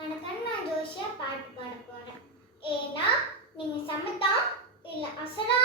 வணக்கம் நான் ஜோஷியா பாட்டு பாட போறேன். ஏன்னா நீங்க சமத்தா இல்ல அசடா